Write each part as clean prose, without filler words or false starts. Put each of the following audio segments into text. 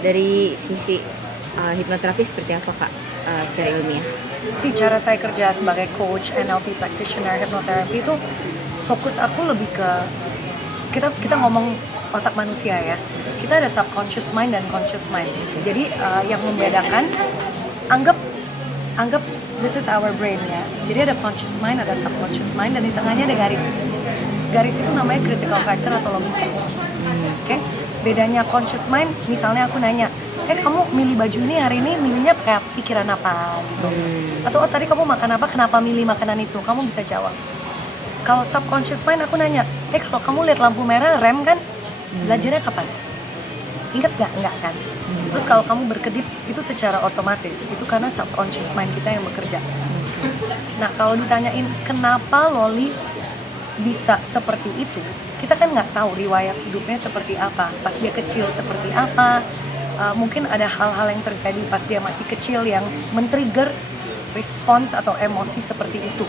dari sisi hipnoterapi seperti apa Kak secara ilmiah? Si cara saya kerja sebagai coach, NLP practitioner, hypnotherapy itu fokus aku lebih ke kita ngomong otak manusia ya. Kita ada subconscious mind dan conscious mind. Jadi yang membedakan anggap this is our brain ya. Jadi ada conscious mind, ada subconscious mind, dan di tengahnya ada garis. Garis itu namanya critical factor atau logika. Oke? Bedanya conscious mind, misalnya aku nanya, kamu milih baju ini hari ini milihnya kayak pikiran apa gitu. Atau tadi kamu makan apa, kenapa milih makanan itu? Kamu bisa jawab. Kalau subconscious mind aku nanya, kalau kamu lihat lampu merah rem kan, belajarnya kapan? Ingat gak? Enggak kan? Terus kalau kamu berkedip itu secara otomatis, itu karena subconscious mind kita yang bekerja. Nah kalau ditanyain kenapa Loli bisa seperti itu, kita kan nggak tahu riwayat hidupnya seperti apa, pas dia kecil seperti apa. Mungkin ada hal-hal yang terjadi pas dia masih kecil yang men-trigger respons atau emosi seperti itu,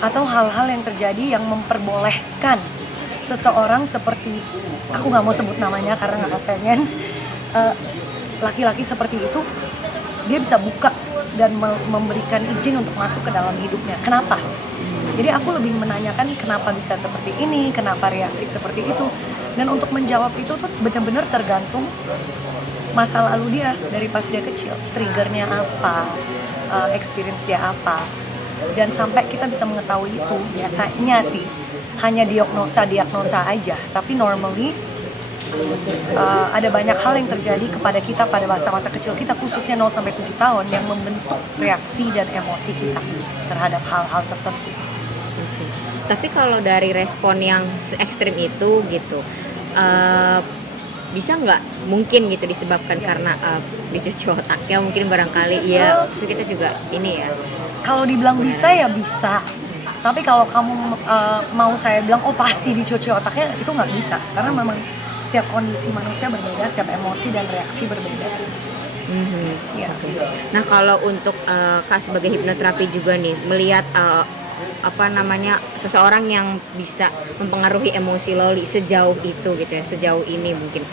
atau hal-hal yang terjadi yang memperbolehkan seseorang seperti, aku nggak mau sebut namanya karena nggak pengen, laki-laki seperti itu dia bisa buka dan memberikan izin untuk masuk ke dalam hidupnya. Kenapa? Jadi aku lebih menanyakan kenapa bisa seperti ini, kenapa reaksi seperti itu. Dan untuk menjawab itu tuh benar-benar tergantung masa lalu dia dari pas dia kecil, triggernya apa, experience dia apa. Dan sampai kita bisa mengetahui itu, biasanya sih hanya diagnosa aja. Tapi normally ada banyak hal yang terjadi kepada kita pada masa-masa kecil kita, khususnya 0-7 tahun, yang membentuk reaksi dan emosi kita terhadap hal-hal tertentu. Tapi kalau dari respon yang ekstrim itu gitu, bisa nggak mungkin gitu disebabkan karena dicuci otaknya mungkin barangkali ya, maksud kita juga ini ya. Kalau dibilang bisa ya bisa, tapi kalau kamu mau saya bilang pasti dicuci otaknya, itu nggak bisa, karena memang setiap kondisi manusia berbeda, setiap emosi dan reaksi berbeda. Ya. Nah kalau untuk Kak sebagai hipnoterapi juga nih melihat seseorang yang bisa mempengaruhi emosi Loli sejauh itu gitu ya, sejauh ini mungkin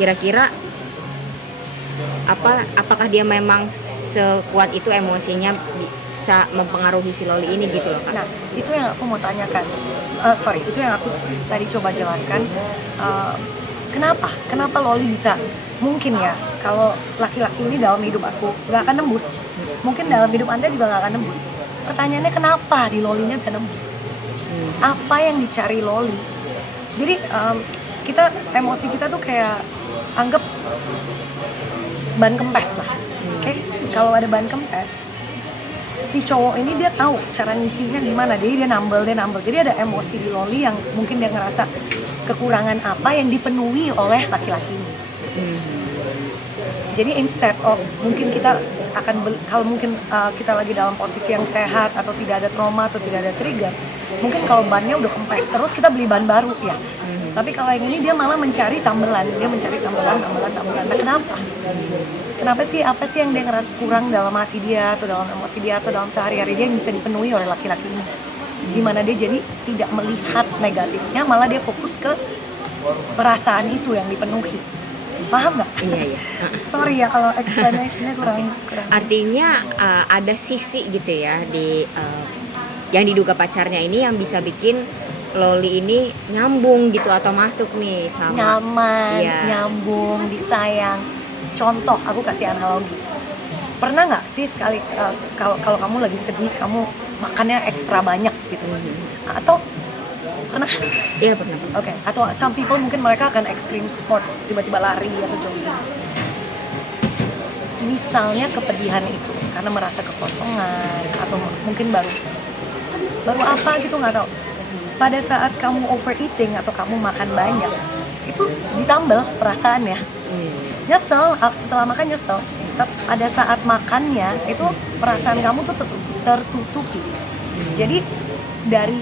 kira-kira apakah dia memang sekuat itu emosinya bisa mempengaruhi si Loli ini gitu loh Kak. Nah itu yang aku mau tanyakan, itu yang aku tadi coba jelaskan. Kenapa Loli bisa, mungkin ya kalau laki-laki ini dalam hidup aku nggak akan nembus, mungkin dalam hidup Anda juga nggak akan nembus. Pertanyaannya kenapa di Lolinya bisa nembus? Apa yang dicari Loli? Jadi kita emosi kita tuh kayak anggap ban kempes lah. Oke? Kalau ada ban kempes, si cowok ini dia tahu cara ngisinya gimana, dia nambel. Jadi ada emosi di Loli yang mungkin dia ngerasa kekurangan apa yang dipenuhi oleh laki-laki ini. Jadi instead of mungkin kita kalau mungkin kita lagi dalam posisi yang sehat atau tidak ada trauma atau tidak ada trigger, mungkin kalau bannya udah kempes terus kita beli ban baru ya. Tapi kalau yang ini dia malah mencari tambelan, Nah kenapa? Kenapa sih, apa sih yang dia ngerasa kurang dalam hati dia atau dalam emosi dia atau dalam sehari-hari dia yang bisa dipenuhi oleh laki-laki ini? Dimana dia jadi tidak melihat negatifnya, malah dia fokus ke perasaan itu yang dipenuhi. Paham nggak? Iya. Sorry ya kalau explanation-nya kurang. Artinya ada sisi gitu ya di yang diduga pacarnya ini yang bisa bikin Loli ini nyambung gitu atau masuk nih sama nyaman, nyambung, disayang. Contoh, aku kasih analogi. Pernah nggak sih sekali kalau kamu lagi sedih, kamu makannya ekstra banyak gitu? Atau pernah? Iya pernah. Oke. Atau some people mungkin mereka akan extreme sports, tiba-tiba lari atau jogging. Misalnya kepedihan itu karena merasa kekosongan atau mungkin baru apa gitu, nggak tahu. Pada saat kamu overeating atau kamu makan banyak, itu ditambal perasaannya. Nyesel, setelah makan nyesel. Pada saat makannya itu perasaan kamu tuh tertutupi. Jadi dari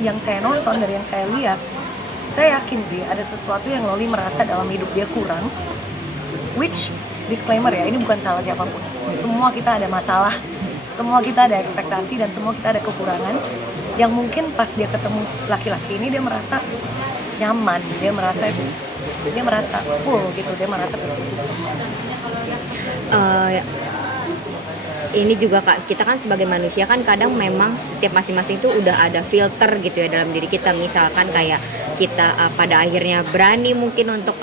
yang saya nonton, dari yang saya lihat, saya yakin sih ada sesuatu yang Loli merasa dalam hidup dia kurang. Which, disclaimer ya, ini bukan salah siapapun. Semua kita ada masalah, semua kita ada ekspektasi, dan semua kita ada kekurangan. Yang mungkin pas dia ketemu laki-laki ini dia merasa nyaman, dia merasa dia merasa full gitu, dia merasa bersyukur. Eh, ini juga Kak, kita kan sebagai manusia kan kadang memang setiap masing-masing itu udah ada filter gitu ya dalam diri kita. Misalkan kayak kita pada akhirnya berani mungkin untuk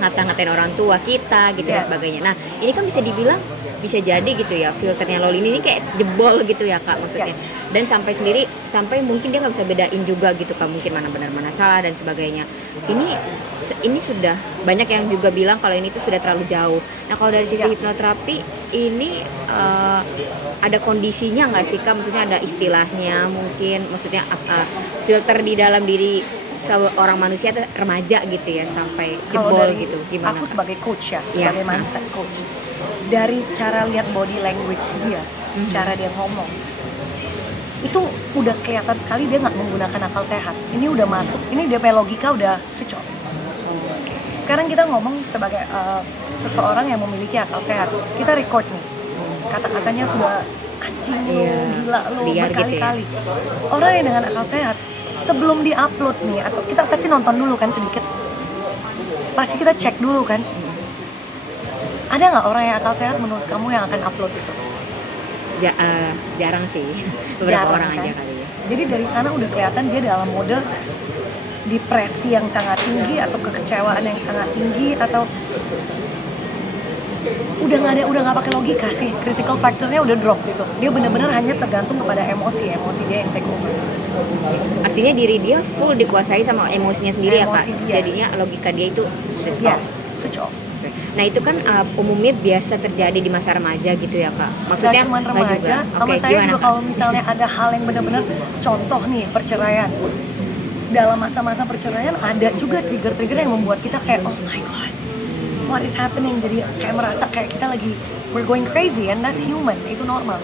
ngata-ngatain orang tua kita gitu dan Yes. sebagainya. Nah, ini kan bisa dibilang bisa jadi gitu ya filternya Loli ini kayak jebol gitu ya Kak maksudnya. Yes. Dan sampai mungkin dia nggak bisa bedain juga gitu Kak, mungkin mana benar mana salah dan sebagainya. Ini sudah banyak yang juga bilang kalau ini tuh sudah terlalu jauh. Nah, kalau dari sisi Ya. hipnoterapi ini ada kondisinya nggak sih Kak? Maksudnya ada istilahnya mungkin, maksudnya filter di dalam diri seorang manusia remaja gitu ya sampai Kalau jebol dari gitu. Gimana aku Kak? sebagai coach ya, Iya. sebagai mindset coach, dari cara lihat body language dia, Mhm. cara dia ngomong, itu udah kelihatan sekali dia nggak menggunakan akal sehat. Ini udah masuk, ini dia punya logika udah switch off. Sekarang kita ngomong sebagai seseorang yang memiliki akal sehat. Kita record nih, kata-katanya sudah anjing lo, Iya, gila lo, liar gitu ya. berkali-kali. Orang yang dengan akal sehat, sebelum di-upload nih, atau kita pasti nonton dulu kan sedikit, pasti kita cek dulu kan, ada nggak orang yang akal sehat menurut kamu yang akan upload itu? Jarang sih. Beberapa Jarang, orang kan? aja kali ya. Jadi dari sana udah kelihatan dia dalam mode depresi yang sangat tinggi atau kekecewaan yang sangat tinggi, atau udah nggak pakai logika sih, critical factornya udah drop gitu. Dia bener-bener hanya tergantung kepada emosi dia yang take over. Artinya diri dia full dikuasai sama emosinya sendiri ya Kak. Emosi dia. Jadinya logika dia itu switch Yes, off. switch off. Oke. Nah itu kan umumnya biasa terjadi di masa remaja gitu ya Kak. Gak Maksudnya cuma nggak remaja, juga. sama Oke, saya gimana juga Kak? kalau misalnya ada hal yang bener-bener, contoh nih perceraian, dalam masa-masa perceraian ada juga trigger-trigger yang membuat kita kayak oh my god, what is happening, jadi kayak merasa kayak kita lagi we're going crazy, and that's human, itu normal.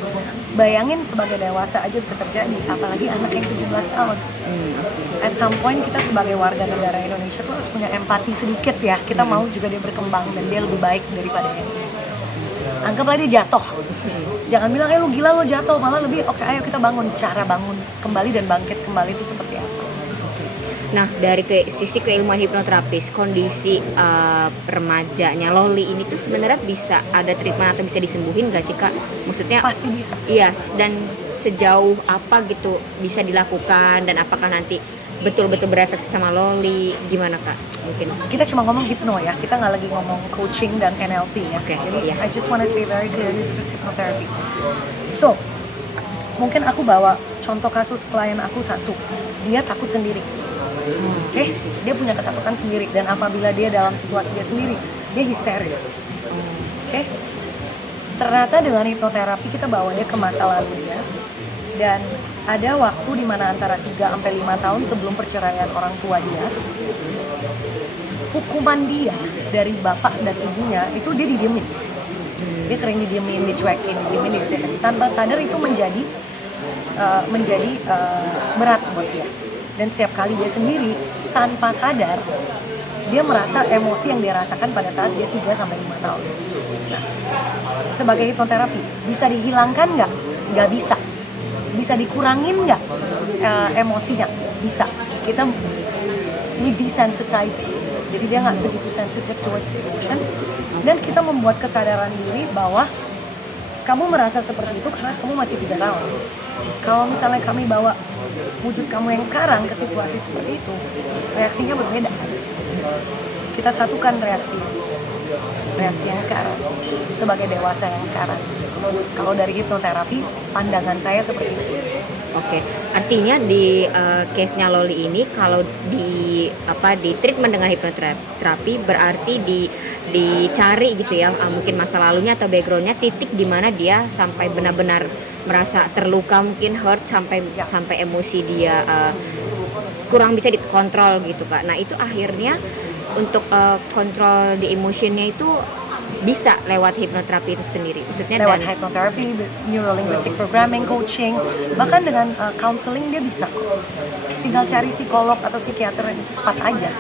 Bayangin sebagai dewasa aja bisa terjadi, apalagi anak yang 17 tahun. At some point kita sebagai warga negara Indonesia tuh harus punya empati sedikit ya, kita mau juga dia berkembang dan dia lebih baik daripada yang ini. Anggaplah dia jatuh, jangan bilang lu gila lo jatuh, malah lebih oke, ayo kita bangun, cara bangun kembali dan bangkit kembali itu seperti apa. Nah dari sisi keilmuan hipnoterapis, kondisi remajanya Loli ini tuh sebenarnya bisa ada treatment atau bisa disembuhin nggak sih Kak? Maksudnya Pasti bisa. iya, dan sejauh apa gitu bisa dilakukan dan apakah nanti betul-betul berefek sama Loli, gimana Kak? Mungkin. Kita cuma ngomong hipno ya, kita nggak lagi ngomong coaching dan NLP ya. Oke, Jadi iya. I just wanna say very clearly this is hypnotherapy. So, mungkin aku bawa contoh kasus klien aku satu, dia takut sendiri. Oke, dia punya ketakutan sendiri, dan apabila dia dalam situasi dia sendiri, dia histeris. Oke, ternyata dengan hipnoterapi kita bawa dia ke masa lalu dia, dan ada waktu di mana antara 3-5 tahun sebelum perceraian orang tua dia, hukuman dia dari bapak dan ibunya itu dia didiemin. Dia sering didiemin, dicuekin, tanpa sadar itu menjadi berat buat dia. Dan setiap kali dia sendiri tanpa sadar dia merasa emosi yang dia rasakan pada saat dia 3-5 tahun. Nah, sebagai hipnoterapi bisa dihilangkan nggak? Nggak bisa. Bisa dikurangin nggak emosinya? Bisa. Kita we desensitize, jadi dia nggak segitu sensitive towards emotion, dan kita membuat kesadaran diri bahwa kamu merasa seperti itu karena kamu masih 3 tahun. Kalau misalnya kami bawa wujud kamu yang sekarang ke situasi seperti itu, reaksinya berbeda. Kita satukan reaksi yang sekarang sebagai dewasa yang sekarang. Kalau dari hipnoterapi, pandangan saya seperti itu. Oke, artinya di case-nya Loli ini kalau di treatment dengan hipnoterapi berarti dicari gitu ya, mungkin masa lalunya atau background-nya, titik di mana dia sampai benar-benar merasa terluka, mungkin hurt sampai emosi dia kurang bisa dikontrol gitu Kak. Nah, itu akhirnya untuk kontrol di emotionnya itu bisa lewat hipnoterapi itu sendiri. Maksudnya Lewat hypnotherapy, neurolinguistic programming, coaching, bahkan dengan counseling dia bisa kok. Tinggal cari psikolog atau psikiater yang tepat aja.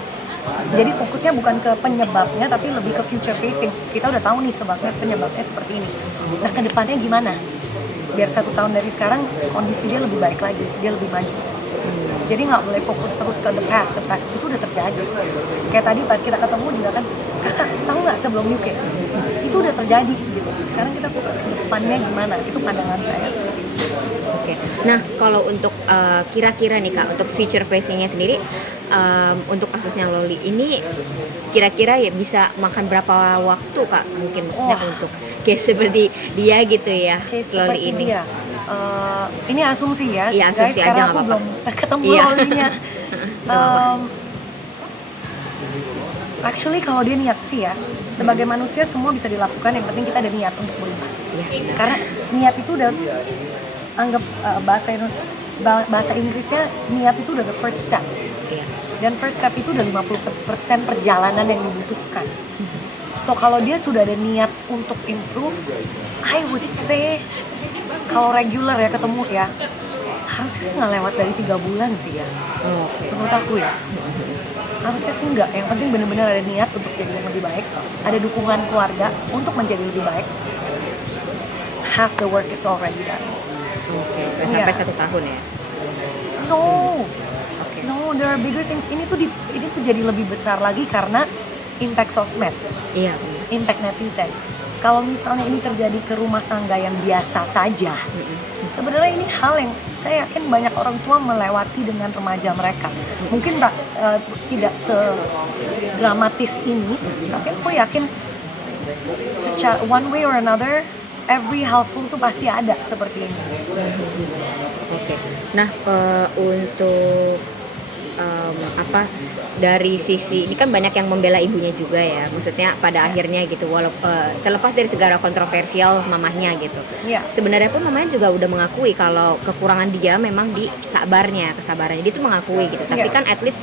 Jadi fokusnya bukan ke penyebabnya, tapi lebih ke future facing. Kita udah tahu nih penyebabnya seperti ini. Nah, ke depannya gimana? Biar 1 tahun dari sekarang kondisi dia lebih baik lagi, dia lebih maju. Jadi nggak boleh fokus terus ke the past itu udah terjadi. Kayak tadi pas kita ketemu juga kan, kakak tahu nggak sebelum UK itu udah terjadi gitu. Sekarang kita fokus ke depannya gimana, itu pandangan saya. Oke. Nah, kalau untuk kira-kira nih Kak, untuk future facing-nya sendiri, untuk kasusnya Loli ini kira-kira ya bisa makan berapa waktu Kak? Mungkin maksudnya Wah. untuk case seperti dia gitu ya, Case Loli seperti ini. dia. Ini asumsi ya, Iya, guys, asumsi aja karena nggak aku apa-apa. belum ketemu Iya. Lolinya. Nggak apa-apa. Actually kalau dia niat sih ya, sebagai manusia semua bisa dilakukan, yang penting kita ada niat untuk berubah. Iya, benar. Karena niat itu udah anggap bahasa Inggrisnya niat itu udah the first step. Iya. Dan first step itu udah 50% perjalanan yang dibutuhkan. So kalau dia sudah ada niat untuk improve, I would say kalau regular ya ketemu ya, harusnya sih nggak lewat dari 3 bulan sih ya, Oke. menurut aku ya. Harusnya sih enggak, yang penting benar-benar ada niat untuk jadi yang lebih baik, ada dukungan keluarga untuk menjadi lebih baik. Half the work is already done. Oke. Nggak Iya. sampai 1 tahun ya? No, Oke. no, there are bigger things. Ini tuh jadi lebih besar lagi karena impact sosmed, Iya, benar. impact netizen. Kalau misalnya ini terjadi ke rumah tangga yang biasa saja, sebenarnya ini hal yang saya yakin banyak orang tua melewati dengan remaja mereka. Mungkin tidak sedramatis ini, tapi aku yakin secara one way or another, every household tuh pasti ada seperti ini. Oke. Nah, untuk apa dari sisi ini kan banyak yang membela ibunya juga ya, maksudnya pada akhirnya gitu, terlepas dari segala kontroversial mamahnya gitu. Iya. Sebenarnya pun mamanya juga udah mengakui kalau kekurangan dia memang di kesabarannya dia tuh mengakui gitu. Tapi Iya. kan at least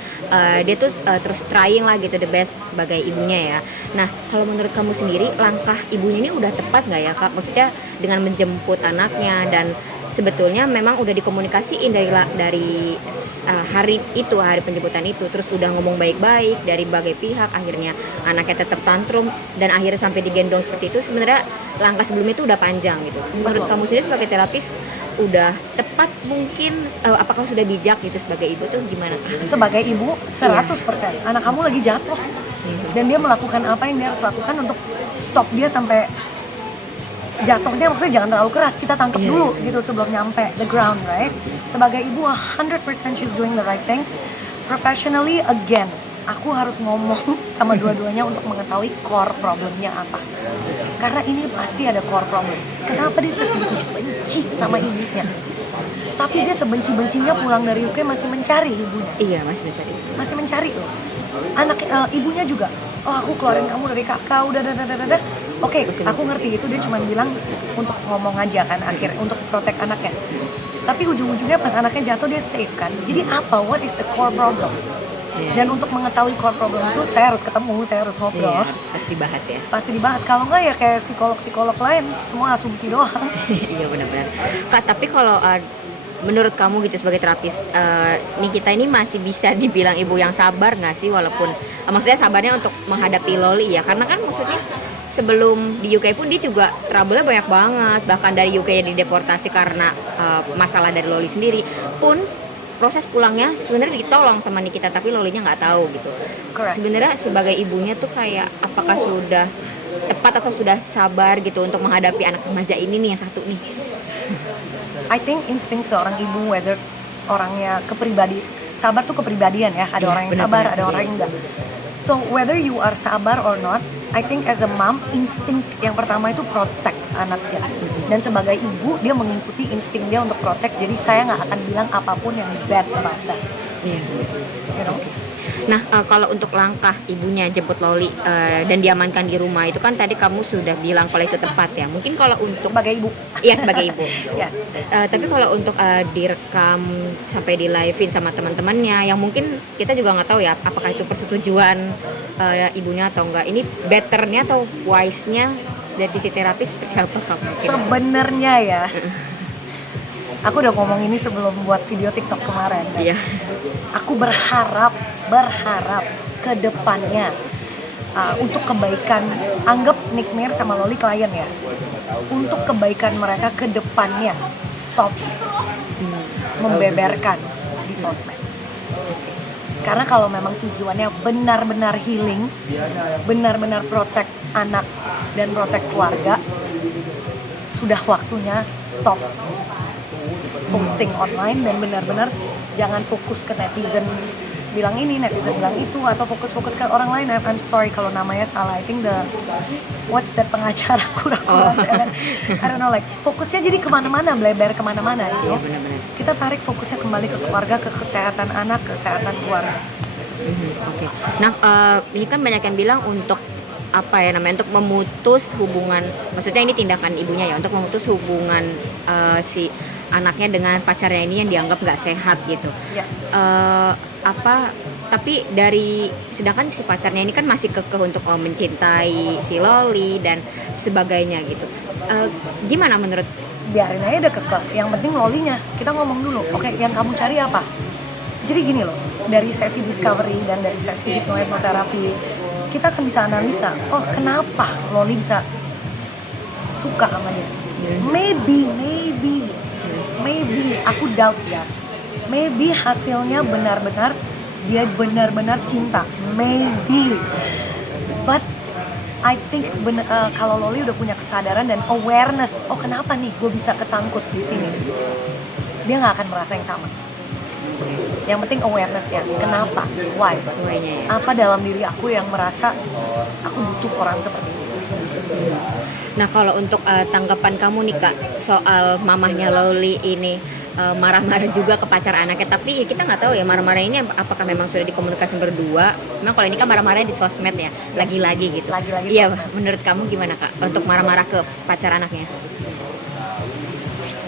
dia tuh terus trying lah gitu the best sebagai ibunya ya. Nah, kalau menurut kamu sendiri langkah ibunya ini udah tepat nggak ya Kak? Maksudnya dengan menjemput anaknya dan sebetulnya memang udah dikomunikasiin dari hari penjemputan itu, terus udah ngomong baik-baik dari berbagai pihak, akhirnya anaknya tetap tantrum dan akhirnya sampai digendong seperti itu. Sebenarnya langkah sebelum itu udah panjang gitu. Menurut Betul. kamu sendiri sebagai terapis udah tepat mungkin, apakah sudah bijak gitu sebagai ibu tuh gimana Kak? Sebagai ibu 100%, anak kamu lagi jatuh dan dia melakukan apa yang dia harus lakukan untuk stop dia sampai jatuhnya. Maksudnya jangan terlalu keras, kita tangkap Iya, dulu iya. gitu sebelum nyampe the ground, right? Sebagai ibu 100% she's doing the right thing. Professionally again, aku harus ngomong sama dua-duanya untuk mengetahui core problemnya apa. Karena ini pasti ada core problem. Kenapa dia bisa segitu benci sama ibunya? Tapi dia sebenci-bencinya pulang dari UK masih mencari ibunya. Iya, masih mencari. Masih mencari loh. Ibunya juga, oh aku keluarin kamu dari kakak, udah. Oke, Masih aku ngerti itu dia cuma bilang untuk ngomong aja kan, untuk protect anaknya. Tapi ujung-ujungnya pas anaknya jatuh dia safe kan. Jadi apa? What is the core problem? Iya. Dan untuk mengetahui core problem itu saya harus ketemu, saya harus Iya, ngobrol. pasti dibahas ya. Pasti dibahas. Kalau enggak ya kayak psikolog-psikolog lain, semua asumsi doang. Iya, benar-benar. Kak, tapi kalau menurut kamu gitu sebagai terapis, nih kita ini masih bisa dibilang ibu yang sabar nggak sih, walaupun maksudnya sabarnya untuk menghadapi Loli ya, karena kan maksudnya sebelum di UK pun dia juga trouble-nya banyak banget, bahkan dari UK ya dideportasi karena masalah dari Loli sendiri pun proses pulangnya sebenarnya ditolong sama Nikita tapi Lolinya nggak tahu gitu. Correct. Sebenarnya sebagai ibunya tuh kayak apakah sudah tepat atau sudah sabar gitu untuk menghadapi anak remaja ini nih yang satu nih? I think insting seorang ibu, whether orangnya sabar tuh kepribadian ya. Ada Iya, orang yang benar-benar, sabar, ada iya. orang yang enggak. So whether you are sabar or not, I think as a mom, insting yang pertama itu protect anaknya. Dan sebagai ibu, dia mengikuti insting dia untuk protect. Jadi saya nggak akan bilang apapun yang bad about that. Iya. You know? Nah, kalau untuk langkah ibunya jemput Loli dan diamankan di rumah itu kan tadi kamu sudah bilang kalau itu tepat ya. Mungkin kalau untuk Sebagai ibu. iya sebagai ibu. Yes. Tapi kalau untuk direkam sampai di live-in sama teman-temannya yang mungkin kita juga nggak tahu ya apakah itu persetujuan ibunya atau enggak. Ini betternya atau wise-nya dari sisi terapis seperti apa kamu mungkin? Sebenarnya ya. Aku udah ngomong ini sebelum buat video TikTok kemarin. Dan Iya. aku berharap ke depannya untuk kebaikan, anggap Nick Mir sama Loli klien ya, untuk kebaikan mereka ke depannya stop membeberkan di sosmed. Karena kalau memang tujuannya benar-benar healing, benar-benar protect anak dan protect keluarga, sudah waktunya stop posting online dan benar-benar jangan fokus ke netizen bilang ini, netizen bilang itu, atau fokus-fokus ke orang lain. I'm sorry kalau namanya salah. I think what's that pengacara kurang-kurang. I don't know, like fokusnya jadi kemana-mana, bleber kemana-mana. Iya, benar-benar. Kita tarik fokusnya kembali ke keluarga, ke kesehatan anak, kesehatan keluarga. Oke. Nah, ini kan banyak yang bilang untuk apa ya namanya, untuk memutus hubungan, maksudnya ini tindakan ibunya ya, untuk memutus hubungan si anaknya dengan pacarnya ini yang dianggap nggak sehat gitu. Yes. Tapi sedangkan si pacarnya ini kan masih kekeh untuk mencintai si Loli dan sebagainya gitu. Gimana menurut? Biarin aja udah kekeh, yang penting Lolinya. Kita ngomong dulu, oke, yang kamu cari apa? Jadi gini loh, dari sesi discovery dan dari sesi hipnoterapi, kita akan bisa analisa, oh kenapa Loli bisa suka sama dia. Maybe aku doubt ya, maybe hasilnya benar-benar dia benar-benar cinta, maybe, but I think kalau Loli udah punya kesadaran dan awareness, oh kenapa nih gue bisa kecangkut di sini, dia nggak akan merasa yang sama. Yang penting awareness ya, kenapa, why, Why-nya ya. apa dalam diri aku yang merasa aku butuh orang seperti ini. Nah, kalau untuk tanggapan kamu nih Kak soal mamahnya Loli ini marah-marah juga ke pacar anaknya, tapi ya kita nggak tahu ya marah-marah ini apakah memang sudah dikomunikasi berdua. Memang kalau ini kan marah-marahnya di sosmed ya, lagi-lagi gitu. Lagi-lagi Iya, sosmed. menurut kamu gimana Kak untuk marah-marah ke pacar anaknya?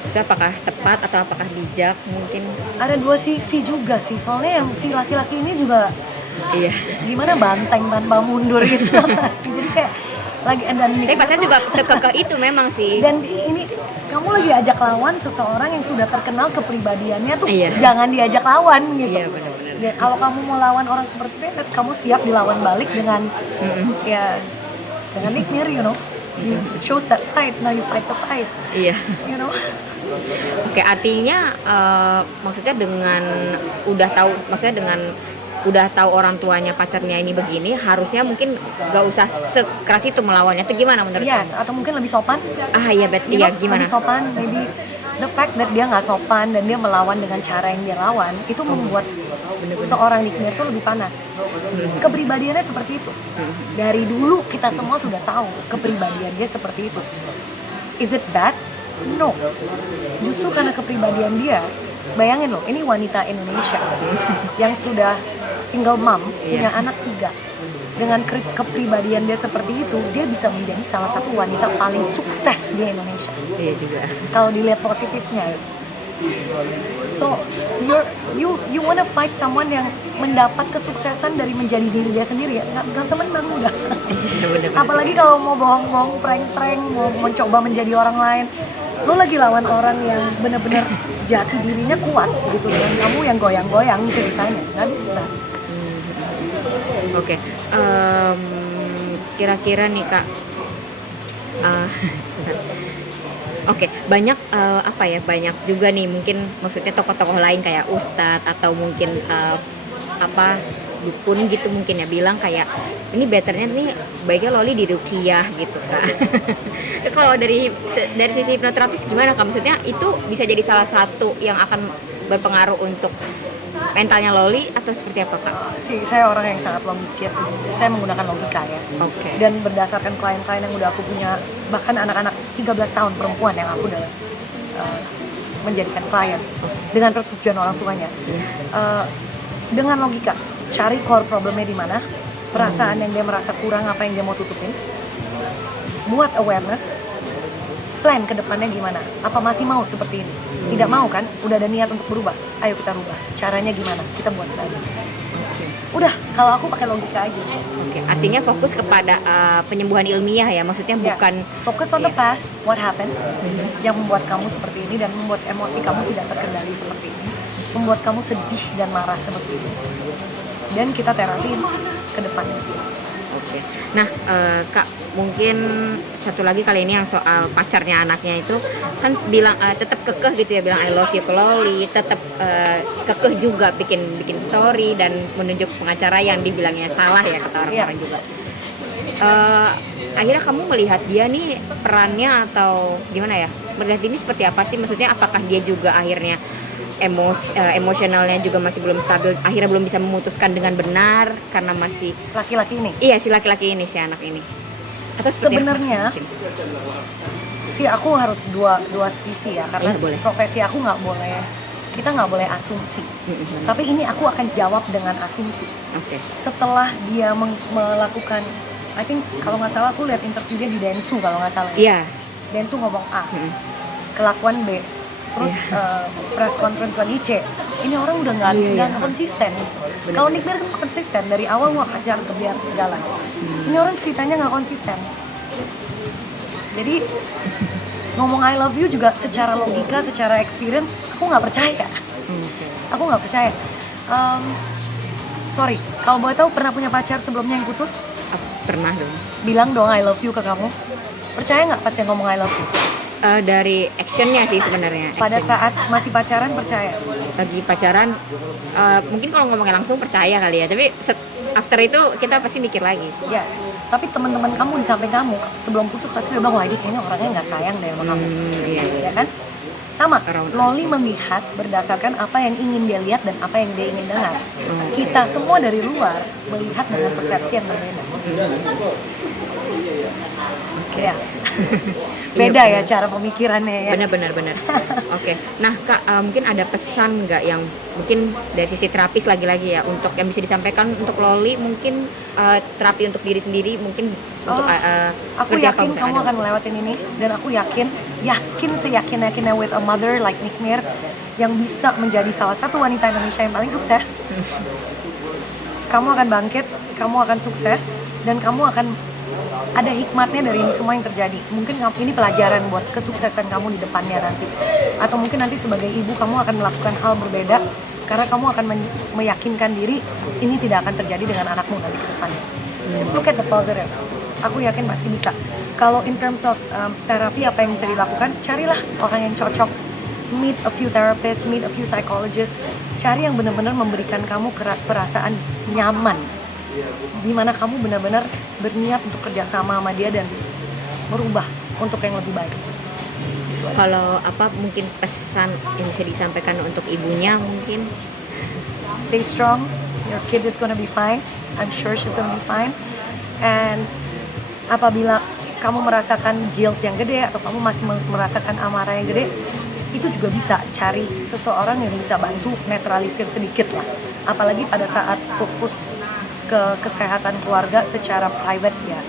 Maksudnya apakah tepat atau apakah bijak mungkin? Ada dua sisi juga sih, soalnya yang si laki-laki ini juga Iya. gimana, banteng tanpa mundur gitu. Jadi kayak lagi dan Tapi pacar juga sekekeh itu memang sih. dan ini kamu lagi ajak lawan seseorang yang sudah terkenal kepribadiannya tuh, Iya. jangan diajak lawan gitu. Iya, benar-benar. Ya, kalau kamu mau lawan orang seperti itu, kamu siap dilawan balik dengan ya dengan nikmir, you know. You chose that fight, now you fight the fight, Iya. you know. Oke, artinya maksudnya dengan udah tahu orang tuanya pacarnya ini begini, harusnya mungkin gak usah sekeras itu melawannya. Itu gimana menurut Yes, kamu? atau mungkin lebih sopan. Iya, You iya, know, gimana? lebih sopan, maybe the fact that dia nggak sopan dan dia melawan dengan cara yang dia lawan itu membuat seorang nikmir itu lebih panas. Kepribadiannya seperti itu. Dari dulu kita semua sudah tahu kepribadian dia seperti itu. Is it bad? No. Justru karena kepribadian dia, bayangin loh, ini wanita Indonesia yang sudah single mom, punya anak 3. Dengan kepribadian dia seperti itu, dia bisa menjadi salah satu wanita paling sukses di Indonesia. Iya juga. Kalau dilihat positifnya. So, you wanna fight someone yang mendapat kesuksesan dari menjadi diri dia sendiri ya? Nggak usah menang udah. Iya, benar. Apalagi kalau mau bohong-bohong, prank-prank, mau mencoba menjadi orang lain. Lo lagi lawan orang yang benar-benar jati dirinya kuat gitu, dan kamu yang goyang-goyang ceritanya, nggak bisa. Oke. Kira-kira nih Kak, sebentar. Oke, banyak banyak juga nih mungkin, maksudnya tokoh-tokoh lain kayak ustadz atau mungkin dukun gitu mungkin ya bilang kayak ini betternya nih baiknya Loli diruqyah gitu Kak. Kalau dari sisi hipnoterapis gimana Kak? Maksudnya itu bisa jadi salah satu yang akan berpengaruh untuk mentalnya Loli atau seperti apa Kak? Saya orang yang sangat logikir, saya menggunakan logika ya. Oke. Dan berdasarkan klien-klien yang udah aku punya, bahkan anak-anak 13 tahun perempuan yang aku udah menjadikan klien dengan persetujuan orang tuanya. Dengan logika, cari core problemnya di mana, perasaan yang dia merasa kurang, apa yang dia mau tutupin, buat awareness, plan ke depannya gimana, apa masih mau seperti ini, tidak mau kan, udah ada niat untuk berubah, ayo kita rubah, caranya gimana, kita buat lagi. Udah, kalau aku pakai logika aja. Oke, artinya fokus kepada penyembuhan ilmiah ya, maksudnya bukan Fokus on the past, what happened, yang membuat kamu seperti ini dan membuat emosi kamu tidak terkendali seperti ini, membuat kamu sedih dan marah seperti ini, dan kita terapiin ke depannya. Oke. Nah, Kak, mungkin satu lagi kali ini yang soal pacarnya anaknya itu kan bilang tetap kekeh gitu ya, bilang I love you ke Loli, tetap kekeh juga bikin bikin story dan menunjuk pengacara yang dibilangnya salah ya kata orang-orang juga. Eh, Akhirnya kamu melihat dia nih perannya atau gimana ya? Melihat ini seperti apa sih? Maksudnya apakah dia juga akhirnya emosionalnya juga masih belum stabil, akhirnya belum bisa memutuskan dengan benar karena masih Laki-laki ini iya si laki-laki ini si anak ini atau seperti apa sebenarnya mungkin? sih aku harus dua sisi ya, karena Iya, boleh. profesi aku kita nggak boleh asumsi. Mm-mm. Tapi ini aku akan jawab dengan asumsi. Oke. Setelah dia melakukan, I think kalau nggak salah aku lihat interview dia di Densu kalau nggak salah. Iya. Densu ngomong A, Mm-mm. kelakuan B, terus press conference lagi C. Ini orang udah nggak Iya. konsisten. Bener. Kalau Nick Mir kan konsisten dari awal mau hajar ke biar jalan. Ini orang ceritanya nggak konsisten. Jadi ngomong I love you juga secara logika, secara experience aku nggak percaya. Oke. Aku nggak percaya. Sorry, kalau boleh tahu pernah punya pacar sebelumnya yang putus? Pernah dong. Bilang dong I love you ke kamu. Percaya nggak pas dia ngomong I love you? Dari actionnya sih sebenarnya. Pada Action. saat masih pacaran percaya. Lagi pacaran, mungkin kalau ngomongnya langsung percaya kali ya. Tapi after itu kita pasti mikir lagi. Yes. Tapi teman-teman kamu di samping kamu sebelum putus pasti bilang wah ini kayaknya orangnya nggak sayang deh sama kamu. Iya. Ya kan? Sama, Around Loli us. melihat berdasarkan apa yang ingin dia lihat dan apa yang dia ingin dengar. Oke. Kita semua dari luar melihat dengan persepsi yang berbeda. Ya. Beda ya cara pemikirannya ya. Benar. Oke. Nah, Kak, mungkin ada pesan nggak yang mungkin dari sisi terapis lagi-lagi ya untuk yang bisa disampaikan untuk Loli, mungkin terapi untuk diri sendiri mungkin untuk Aku seperti apa yakin mungkin kamu ada? akan melewatin ini, dan aku yakin seyakin-yakinnya with a mother like Nick Mir yang bisa menjadi salah satu wanita Indonesia yang paling sukses. Kamu akan bangkit, kamu akan sukses, dan kamu akan ada hikmatnya dari ini semua yang terjadi. Mungkin ini pelajaran buat kesuksesan kamu di depannya nanti. Atau mungkin nanti sebagai ibu kamu akan melakukan hal berbeda karena kamu akan meyakinkan diri ini tidak akan terjadi dengan anakmu nanti ke depannya. Just look at the positive. Aku yakin pasti bisa. Kalau in terms of terapi apa yang bisa dilakukan, carilah orang yang cocok. Meet a few therapists, meet a few psychologists. Cari yang benar-benar memberikan kamu perasaan nyaman, di mana kamu benar-benar berniat untuk kerjasama sama dia dan merubah untuk yang lebih baik. Kalau apa mungkin pesan yang bisa disampaikan untuk ibunya mungkin? Stay strong, your kid is gonna be fine. I'm sure she's gonna be fine. And apabila kamu merasakan guilt yang gede atau kamu masih merasakan amarah yang gede, itu juga bisa cari seseorang yang bisa bantu netralisir sedikit lah. Apalagi pada saat fokus ke kesehatan keluarga secara private ya.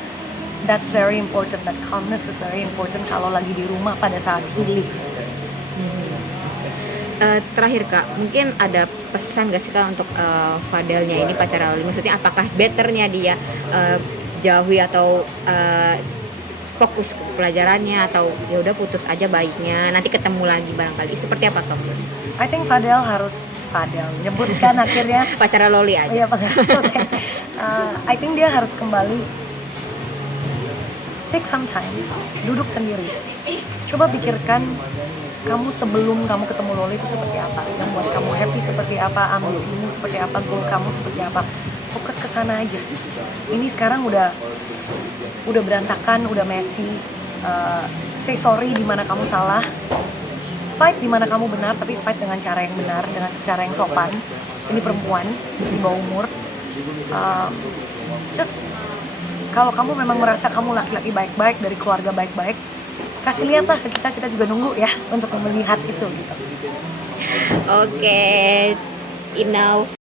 That's very important, that calmness is very important kalau lagi di rumah pada saat healing. Terakhir Kak, mungkin ada pesan gak sih Kak untuk Fadelnya ini pacar Loli? Maksudnya apakah betternya dia jauhi atau fokus ke pelajarannya atau ya udah putus aja baiknya, nanti ketemu lagi barangkali, seperti apa Kak? I think Fadel nyebutkan akhirnya Pacar Loli aja. iya Pak. Okay. I think dia harus kembali take some time, duduk sendiri. Coba pikirkan kamu sebelum kamu ketemu Loli itu seperti apa, yang buat kamu happy seperti apa, ambisimu seperti apa, goal kamu seperti apa. Fokus ke sana aja. Ini sekarang udah berantakan, udah messy. Say sorry di mana kamu salah. Fight di mana kamu benar, tapi fight dengan cara yang benar, dengan cara yang sopan. Ini perempuan di bawah umur. Just kalau kamu memang merasa kamu laki-laki baik-baik dari keluarga baik-baik, kasih lihatlah ke kita juga nunggu ya untuk melihat itu gitu. Oke, enough.